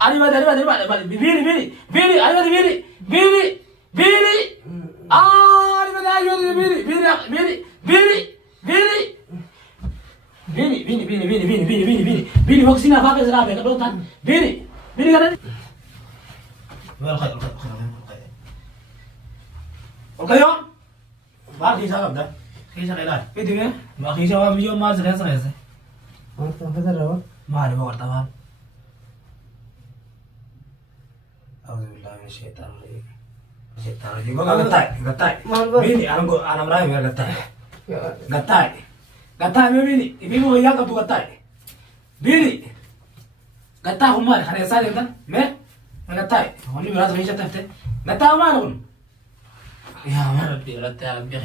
arriba, Vini, arriba de Vini. Arriba de ayuda de Vini, fokusina faga zrabe, kadotan. Vini kan. Okay yun? Bakit isa ka ba? Kisa kailan? Pwede ka? Bakit isa ka video mahal sa kesa? Apa rawa? Mahal mo kartawan. Alhamdulillah min syaitan rajim. Syaitan rajim. Gua gatai. Bini, alam rahim ya gatai. Gatai bini. Ibi mo yang tu gatai. Bini. Gatai humar, khane sa kan? Me? Gatai. Honi merasa kisa tafte. Gatai humar kun. Ya Rabbi, gatai Rabbi.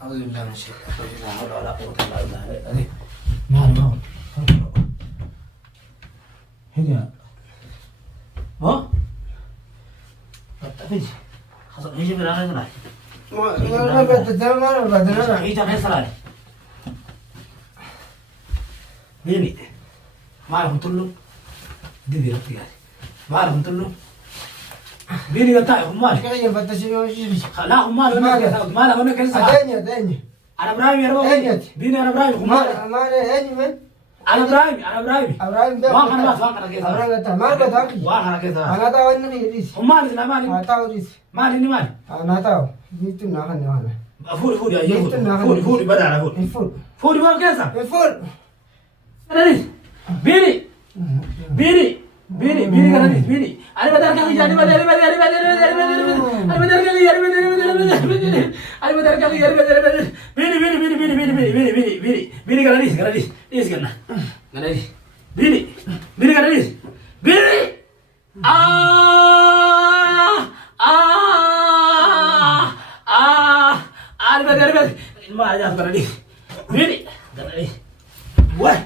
Alhamdulillah min syaitan rajim. La hawla wala quwwata illa billah. Mahal. Hingga oh? Tapi khasab hiji berapa sana? Mana betul? Hiji tak salah. Ini malah betul lu. Dia tiga. Malah betul lu. Bini kata umar. Kaya betul sih. Lah umar malah mana kesa. Adanya. Anak Ibrahim ya Rabbi. Bini anak Ibrahim umar. Mana ini men? Anak Ibrahim. Wah kana bas wah kana kesa. Abrahim kata, mana kata? Wah kana kesa. Anak tahu ini ris. Umar ni mali. Tahu ris. Mali ni mali. Anak tahu. Itu nak ni mana? Furi ya. Furi badala furi. Full. Furi wah kesa. Full. Ada Bini kan nis. Bini. Ada badar kali. Ada badar kali. Bini kan nis. Nis kan. Bini kan nis. Bini. Ada badar. Mana jangan kan nis. Bini. Kan nis. Wah.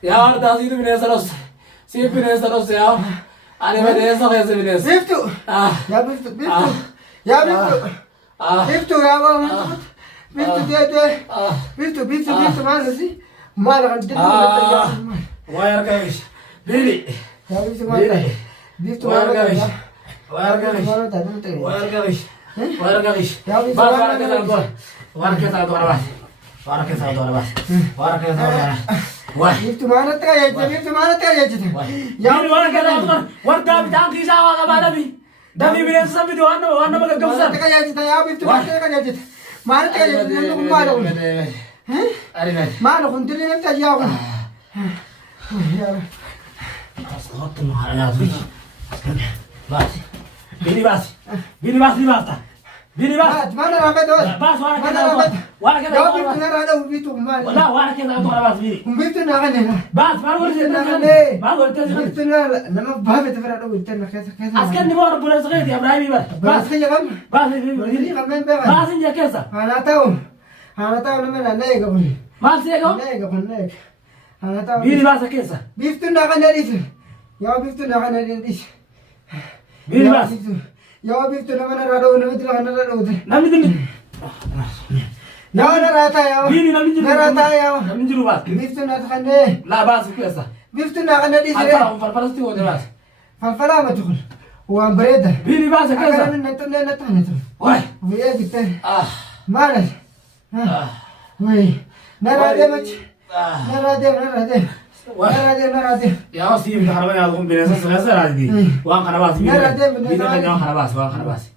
Ya Arda situ binesalos. Si binesalos ya. Ani binesa kaya bines. Biftu. Ya biftu. Biftu ya bang. Biftu dia. Biftu mana sih? Mana kan dia. Wayar guys. Bini. Ya biftu mana? Biftu mana guys? Wayar guys. Wah. Biftu mana tanya? Ya mana kata warga bidang kisah apa kabar Dabi bilang sampai doa warna magagawsan. Ya biftu mana tanya? Nandun mana kun? Mana kun? Dili lang tayo kun. Asal mahal ya tuh. Bini basta. Mana rapat doa? Bas warna kita. Ya biftu na rada biftu mana? Wala warna kita tu bas bini. Biftu na kan ya? Bas baru Biftu na nama babe tu rada biftu na kesa. Askan ni baru bulan sekali dia Ibrahim bar. Bas kaya kan? Bas Ini kan member. Bas ini kesa. Anak tahu nama naik apa ni? Mas ya kau? Naik. Anak tahu. Bini bas kesa. Biftu na kan dari tu. Ya biftu na kan dari tu. Bini bas. Ya biftu na mana rada una betul kan rada una. Nami tu. Ya na rata ya. Bini nami tu. Na rata ya. Nami tu bas. Biftu na kan deh. La bas kesa. Biftu na kan dari sini. Apa farfaras tu ada bas. Falfala ma tukul. Wa bereda. Bini bas kesa. Akan natu. Wah. Wih kita. Ah. Mana? Wih. Narade mach. Narade. Wah. Narade. Ya sih harga yang aku beli selesai lagi. Wang kana bas. Bini kan yang kana bas. Wang kana bas.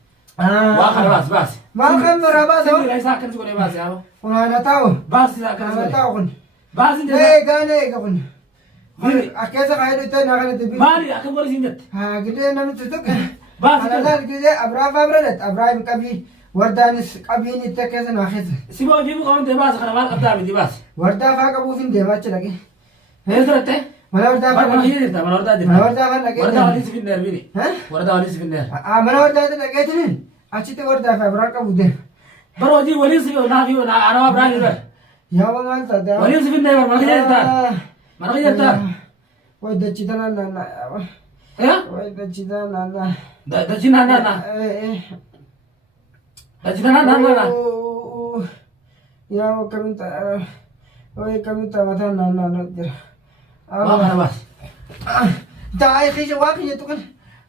Makan berapa Saya tu? nggak sakit juga nih bas ya. Una tahu. Bas tidak akan Una tahu kun. Bas ini. Gane kun. Bini. Akesa kaya itu nak itu. Mari aku boleh sinjat. Gede nama tutuk. Bas Anak gede Abraham kabi wardanis kabi ini tekesa nak itu. Si mau jibu kamu teh bas kana bas kata di bas. Warda fa kabu fin dia baca lagi. Terus teh. Mana warda fa? Mana ini teh? Mana warda di? Mana warda fa lagi? Warda wali sebentar bini. Hah? Warda wali sebentar. Mana warda itu lagi tu ni? Aci tu warda fa Abraham kabu deh. Baru aja wali sebentar na anak Ibrahim ber. Ya bang anta dah. Wali sebentar mana kerja tak? Mana kerja tak? Wah dah cita na. Ya? Wai dajjita nana. Dajjina nana. Dajjina nana. Ya kaminta. Wai kaminta mata nana jira. Wah karabas. Dah kisah wakil itu kan.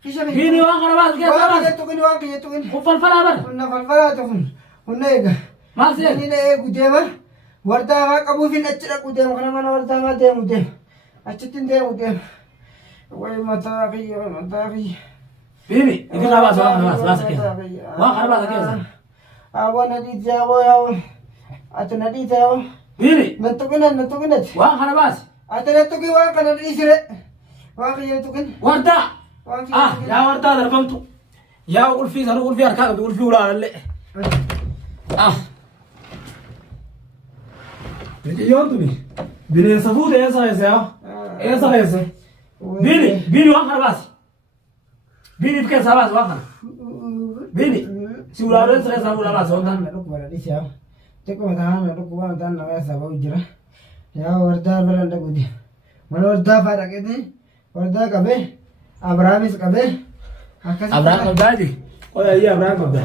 Kisah Bini wah karabas kaya karabas. wakil itu kan. Ufal falabar. Kunna falfala itu kan. Kunna ega. Masih. Ini deh gudema. Warta ka kabufin acira gudema kana mana warta ka demu dem. Acitin demu dem. Wai mata ki. Bini itu karabas wah karabas masih. Wah karabas kaya. Awan nadi jawa. Atu nadi jawa. Bini. Natukinan. Wah karabas. Atu natuki wa kana isire. Wa kiya tukin. Warda. Ya warda darbamtu. Ya أقول فيه أنا أقول فيه أركان تقول فيه ولا لا. يومتني. بيني سفود إيه صاير بيني واخر بس. بيني بكير سباس واخر. بيني. شو لا رأي صاير سبوا لا بس هون. Teko matahan aku kuwa matahan naga sabau jira. Ya warda beranda budi. Mana warda pada kini. Warda kabe. Abrahamis kabe. Abraham kabda ji. Oh iya Abraham kabda.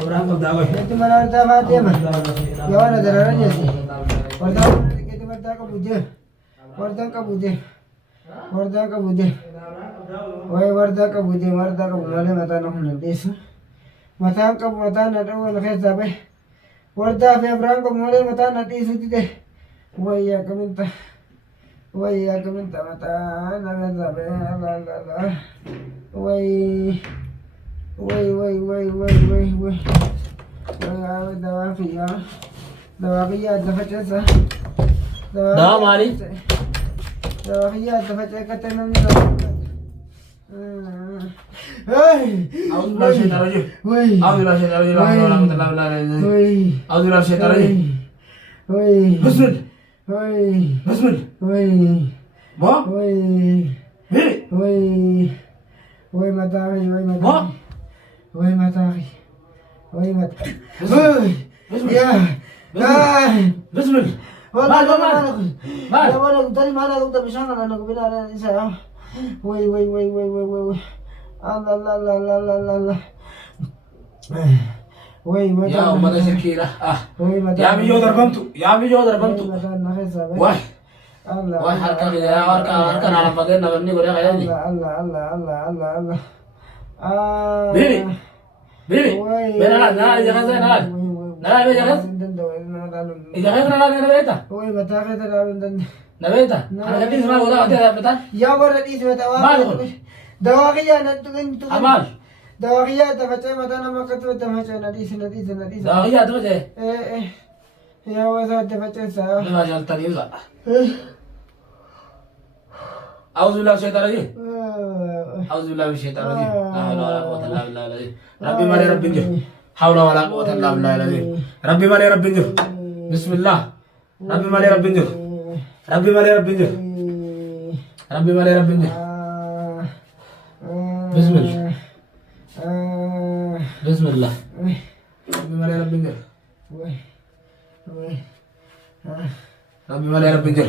Abraham kabda weh. Itu mana warda pada mah. Ya mana darahnya sih. Warda kita warda kabuje. Warda kabuje. Wai warda kabuje male mata nak nandesu. Mata nak awal khair sabe. Warda fi Abraham male mata nandesu tide. Wai ya kaminta mata nak sabe. Allah. Wai دواقية دفعت أسا دوا مالي دواقية دفعت كتنا من أعوذ بالله من الشيطان الرجيم أعوذ بالله من الشيطان الرجيم أعوذ بالله من الشيطان الرجيم بسم ما بيري وي متاعي يا بسم الله والله ما يا ولد داري ما انا قلت بشان انا قبل انا انسى وي الله وي يا أمة شكيلة يا بيجو ضربمتو واي واي حركة كده يا حركة على فضينا بني ولا غيرني الله بيري لا جهاز لا جهاز إذا غير لا نبيته وي متاخذ لا نبيته أنا قبل ما ولا أتى بتاع يا ولد إيش متى دواقية نتقن أمال دواقية تفتح متى ما كتب تفتح نديس دواقية تفتح إيه يا ولد تفتح سا ما جالت تريزا أعوذ بالله من الشيطان الرجيم أعوذ بالله من الشيطان الرجيم لا حول ولا قوة إلا بالله العظيم ربي ما لي ربي انجر حول ولا قوة إلا بالله العظيم ربي ما لي ربي انجر بسم الله ربي ما لي ربي انجر ربي ما لي ربي انجر ربي ما لي ربي انجر بسم الله بسم الله ربي ما لي ربي انجر ربي ما لي ربي انجر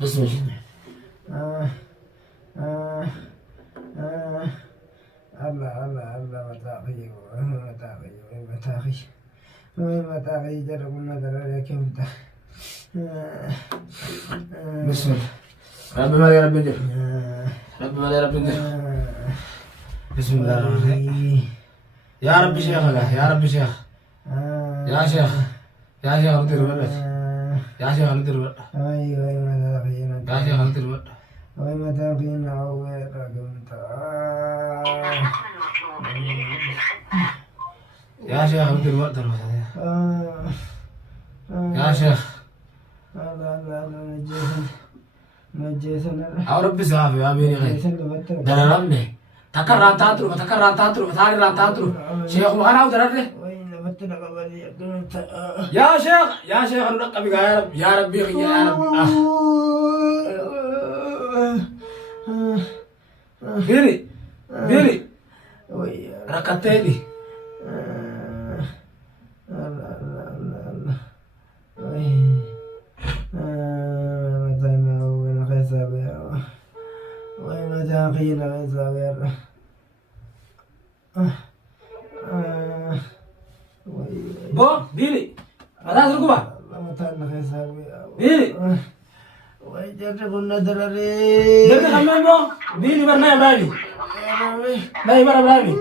بسم الله متاخي جربنا ذلك انت بسم الله ربي ما لي ربي انجر ربي ما لي ربي انجر بسم الله يا ربي شيخنا يا ربي شيخ يا شيخ انطر ولد يا شيخ انطر ولد يا شيخ انطر ولد وي متاخين عويرك انت يا شيخ انطر ولد يا شيخ نجيسنا أو ربي سافي يا بيني غير دررمني تكرر تاترو ثاني لا تاترو شيخ أنا ودرره يا شيخ نلقى بك يا ربي يا رب بيري ركعتين خينا غير بو بيلي ماذا تركوا متى نخسر بيلي ويجت كنا درري درنا كمان بو بيلي برنا إبراهيم ما يبرا إبراهيم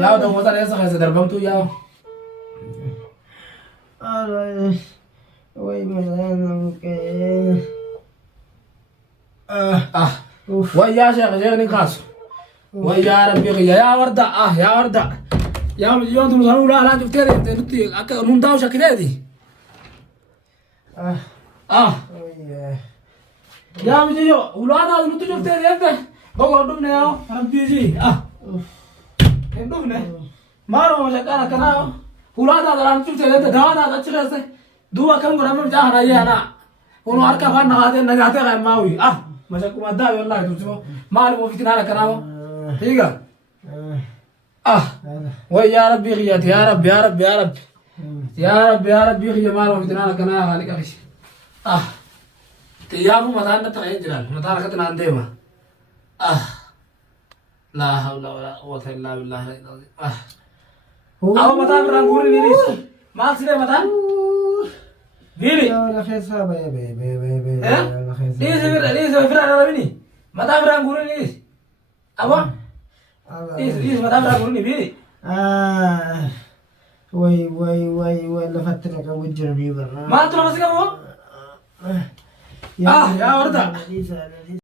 يا ده موزار يسخ يا دربم تو يا وي ملانك ويا شيخ جاني خاص ويا ربي يا ورده يا ورده يا مليون تقول انا لا لا شفت انت نتي نمداو شكلها دي يا مجيو ولاد هذا نتي شفت انت بقول دمنا يا ربي جي دمنا مارو شكانا كنا ولاد هذا نتي شفت انت دانا تشخص دوا كم غرام جاهنا يا انا ونو اركا فان هذا نجاته ماوي مشاكل ما دا والله تشوفوا مال مو فتنه كنا ठीक है वही यार रब्बी खियात या रब या रब या रब या रब या रब्बी खिया मारो इतना लगना है खाली का تيابو مثلا نتغير جلال مثلا كتنا عندما لا حول ولا قوة إلا بالله العظيم أو مثلا برانغور نيريس ما أصله مثلا بيلي لا خيسا بي ليس فرع على بني مثلا برانغور نيريس أبا ليس مثلا برانغور نيريس وي لفترك وجر بيبر ما أنت لو مسكه يا ورده